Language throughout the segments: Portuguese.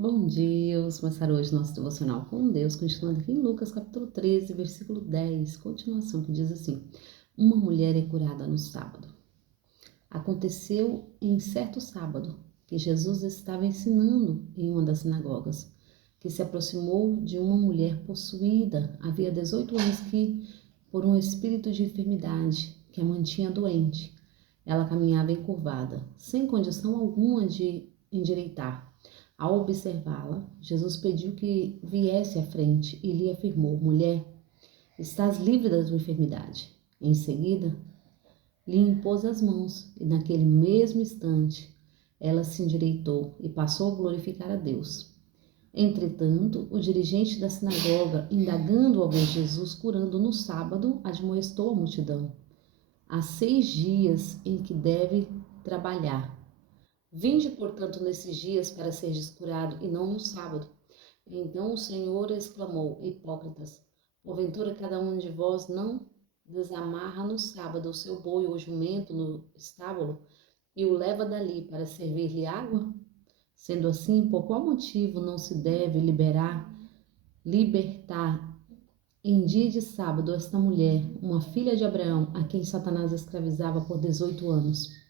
Bom dia, vamos começar hoje nosso devocional com Deus, continuando aqui em Lucas capítulo 13, versículo 10, continuação que diz assim: Uma mulher é curada no sábado. Aconteceu em certo sábado que Jesus estava ensinando em uma das sinagogas, que se aproximou de uma mulher possuída, havia 18 anos por um espírito de enfermidade que a mantinha doente. Ela caminhava encurvada, sem condição alguma de endireitar. Ao observá-la, Jesus pediu que viesse à frente e lhe afirmou: Mulher, estás livre da tua enfermidade. Em seguida, lhe impôs as mãos e, naquele mesmo instante, ela se endireitou e passou a glorificar a Deus. Entretanto, o dirigente da sinagoga, indagando ao ver Jesus curando no sábado, admoestou a multidão: Há 6 dias em que deve trabalhar. Vinde, portanto, nesses dias para seres curado, e não no sábado. Então o Senhor exclamou: Hipócritas, porventura cada um de vós não desamarra no sábado o seu boi ou jumento no estábulo e o leva dali para servir-lhe água? Sendo assim, por qual motivo não se deve libertar em dia de sábado esta mulher, uma filha de Abraão, a quem Satanás escravizava por 18 anos?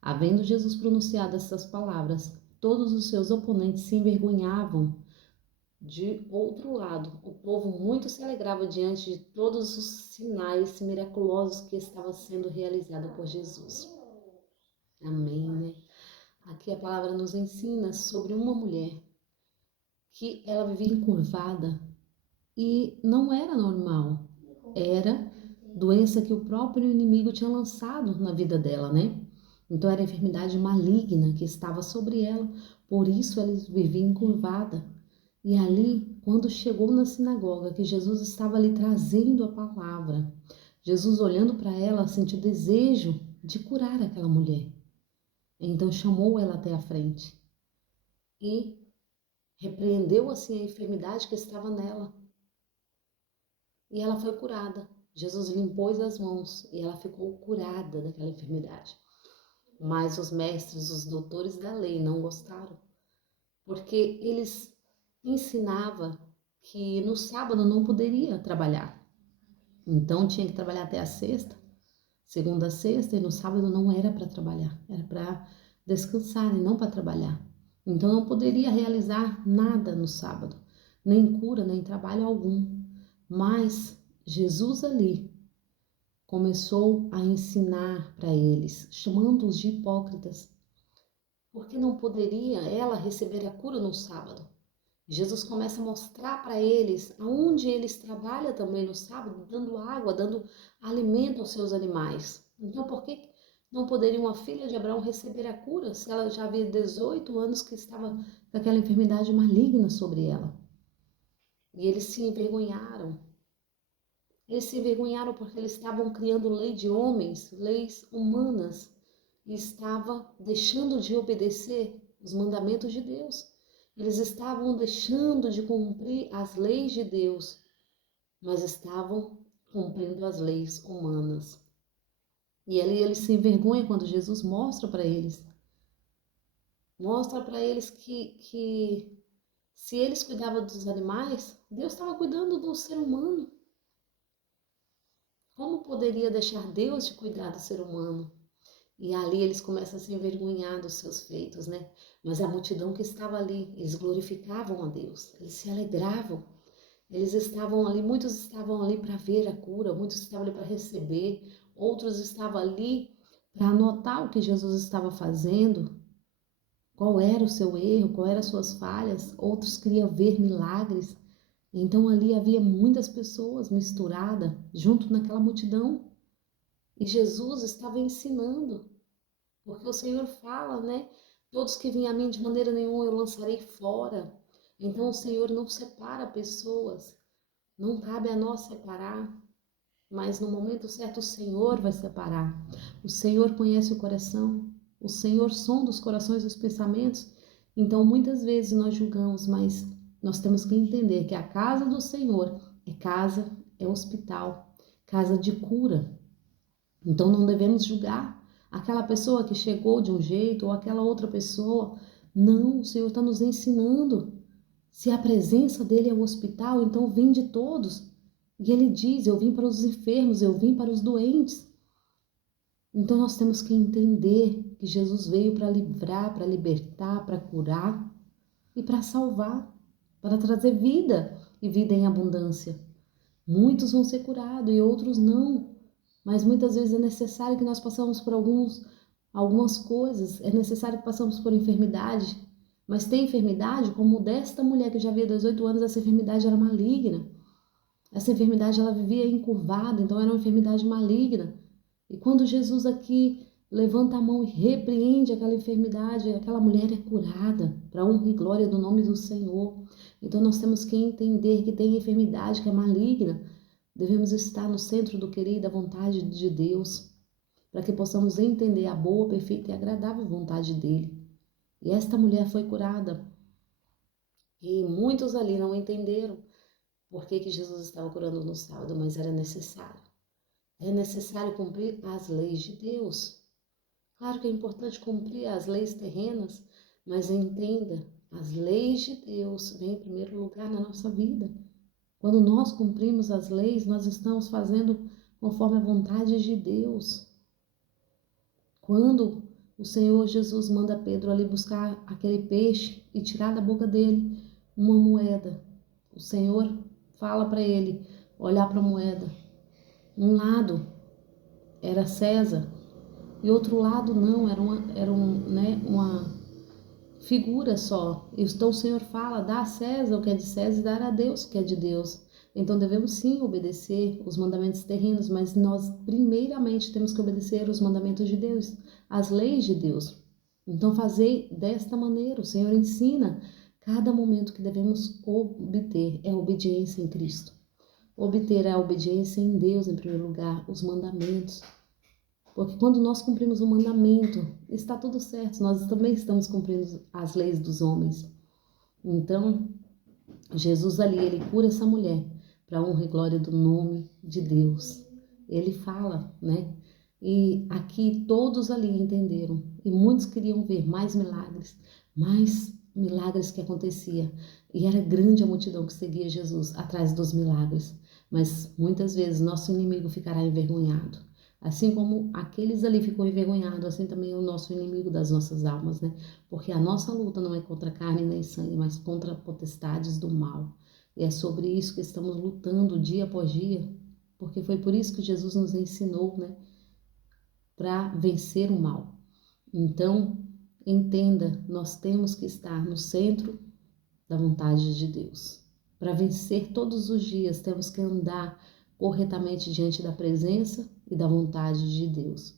Havendo Jesus pronunciado essas palavras, todos os seus oponentes se envergonhavam. De outro lado, o povo muito se alegrava diante de todos os sinais miraculosos que estavam sendo realizados por Jesus. Amém, né? Aqui a palavra nos ensina sobre uma mulher que ela vivia encurvada e não era normal. Era doença que o próprio inimigo tinha lançado na vida dela, né? Então era enfermidade maligna que estava sobre ela, por isso ela vivia encurvada. E ali, quando chegou na sinagoga, que Jesus estava ali trazendo a palavra, Jesus olhando para ela, sentiu desejo de curar aquela mulher. Então chamou ela até a frente e repreendeu assim a enfermidade que estava nela. E ela foi curada. Jesus lhe impôs as mãos e ela ficou curada daquela enfermidade. Mas os mestres, os doutores da lei não gostaram, porque eles ensinavam que no sábado não poderia trabalhar. Então tinha que trabalhar até a sexta, segunda a sexta, e no sábado não era para trabalhar, era para descansar e não para trabalhar. Então não poderia realizar nada no sábado, nem cura, nem trabalho algum. Mas Jesus ali começou a ensinar para eles, chamando-os de hipócritas, porque não poderia ela receber a cura no sábado. Jesus começa a mostrar para eles aonde eles trabalham também no sábado, dando água, dando alimento aos seus animais. Então, por que não poderia uma filha de Abraão receber a cura se ela já havia 18 anos que estava com aquela enfermidade maligna sobre ela? E eles se envergonharam. Eles se envergonharam porque eles estavam criando lei de homens, leis humanas, e estavam deixando de obedecer os mandamentos de Deus. Eles estavam deixando de cumprir as leis de Deus, mas estavam cumprindo as leis humanas. E ali eles se envergonham quando Jesus mostra para eles que se eles cuidavam dos animais, Deus estava cuidando do ser humano. Como poderia deixar Deus de cuidar do ser humano? E ali eles começam a se envergonhar dos seus feitos, né? Mas a multidão que estava ali, eles glorificavam a Deus, eles se alegravam. Eles estavam ali, muitos estavam ali para ver a cura, muitos estavam ali para receber, outros estavam ali para anotar o que Jesus estava fazendo, qual era o seu erro, qual eram as suas falhas, outros queriam ver milagres. Então ali havia muitas pessoas misturadas junto naquela multidão e Jesus estava ensinando, porque o Senhor fala, né? Todos que vêm a mim de maneira nenhuma eu lançarei fora. Então o Senhor não separa pessoas, não cabe a nós separar, mas no momento certo o Senhor vai separar. O Senhor conhece o coração, o Senhor sonda os corações e os pensamentos. Então muitas vezes nós julgamos, mas nós temos que entender que a casa do Senhor é casa, é hospital, casa de cura. Então não devemos julgar aquela pessoa que chegou de um jeito ou aquela outra pessoa. Não, o Senhor está nos ensinando. Se a presença dele é o hospital, então vinde todos. E ele diz, eu vim para os enfermos, eu vim para os doentes. Então nós temos que entender que Jesus veio para livrar, para libertar, para curar e para salvar, para trazer vida e vida em abundância. Muitos vão ser curados e outros não, mas muitas vezes é necessário que nós passamos por algumas coisas, é necessário que passamos por enfermidade, mas tem enfermidade como desta mulher que já havia 18 anos, essa enfermidade era maligna. Essa enfermidade ela vivia encurvada, então era uma enfermidade maligna. E quando Jesus aqui levanta a mão e repreende aquela enfermidade, aquela mulher é curada para honra e glória do nome do Senhor. Então nós temos que entender que tem enfermidade que é maligna. Devemos estar no centro do querer e da vontade de Deus, para que possamos entender a boa, perfeita e agradável vontade dele. E esta mulher foi curada. E muitos ali não entenderam por que Jesus estava curando no sábado, mas era necessário. É necessário cumprir as leis de Deus. Claro que é importante cumprir as leis terrenas, mas entenda, as leis de Deus vêm em primeiro lugar na nossa vida. Quando nós cumprimos as leis, nós estamos fazendo conforme a vontade de Deus. Quando o Senhor Jesus manda Pedro ali buscar aquele peixe e tirar da boca dele uma moeda, o Senhor fala para ele olhar para a moeda. Um lado era César e outro lado não, uma figura só. Então o Senhor fala, dá a César o que é de César e dar a Deus o que é de Deus. Então devemos sim obedecer os mandamentos terrenos, mas nós primeiramente temos que obedecer os mandamentos de Deus, as leis de Deus. Então fazer desta maneira, o Senhor ensina cada momento que devemos obter é a obediência em Cristo. Obter a obediência em Deus em primeiro lugar, os mandamentos. Porque quando nós cumprimos o mandamento, está tudo certo, nós também estamos cumprindo as leis dos homens. Então, Jesus ali, ele cura essa mulher para a honra e glória do nome de Deus. Ele fala, né? E aqui todos ali entenderam. E muitos queriam ver mais milagres que acontecia. E era grande a multidão que seguia Jesus atrás dos milagres. Mas muitas vezes nosso inimigo ficará envergonhado. Assim como aqueles ali ficou envergonhado, assim também é o nosso inimigo das nossas almas, né? Porque a nossa luta não é contra carne nem sangue, mas contra potestades do mal. E é sobre isso que estamos lutando dia após dia, porque foi por isso que Jesus nos ensinou, né? Para vencer o mal. Então, entenda, nós temos que estar no centro da vontade de Deus. Para vencer todos os dias, temos que andar corretamente diante da presença e da vontade de Deus.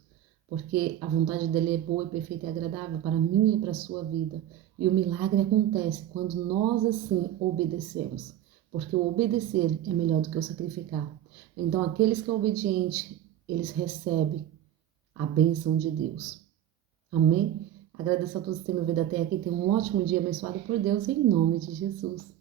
Porque a vontade dele é boa e perfeita e agradável para mim e para a sua vida. E o milagre acontece quando nós assim obedecemos. Porque o obedecer é melhor do que o sacrificar. Então aqueles que são obedientes, eles recebem a bênção de Deus. Amém? Agradeço a todos que têm me ouvido até aqui. Tenham um ótimo dia abençoado por Deus em nome de Jesus.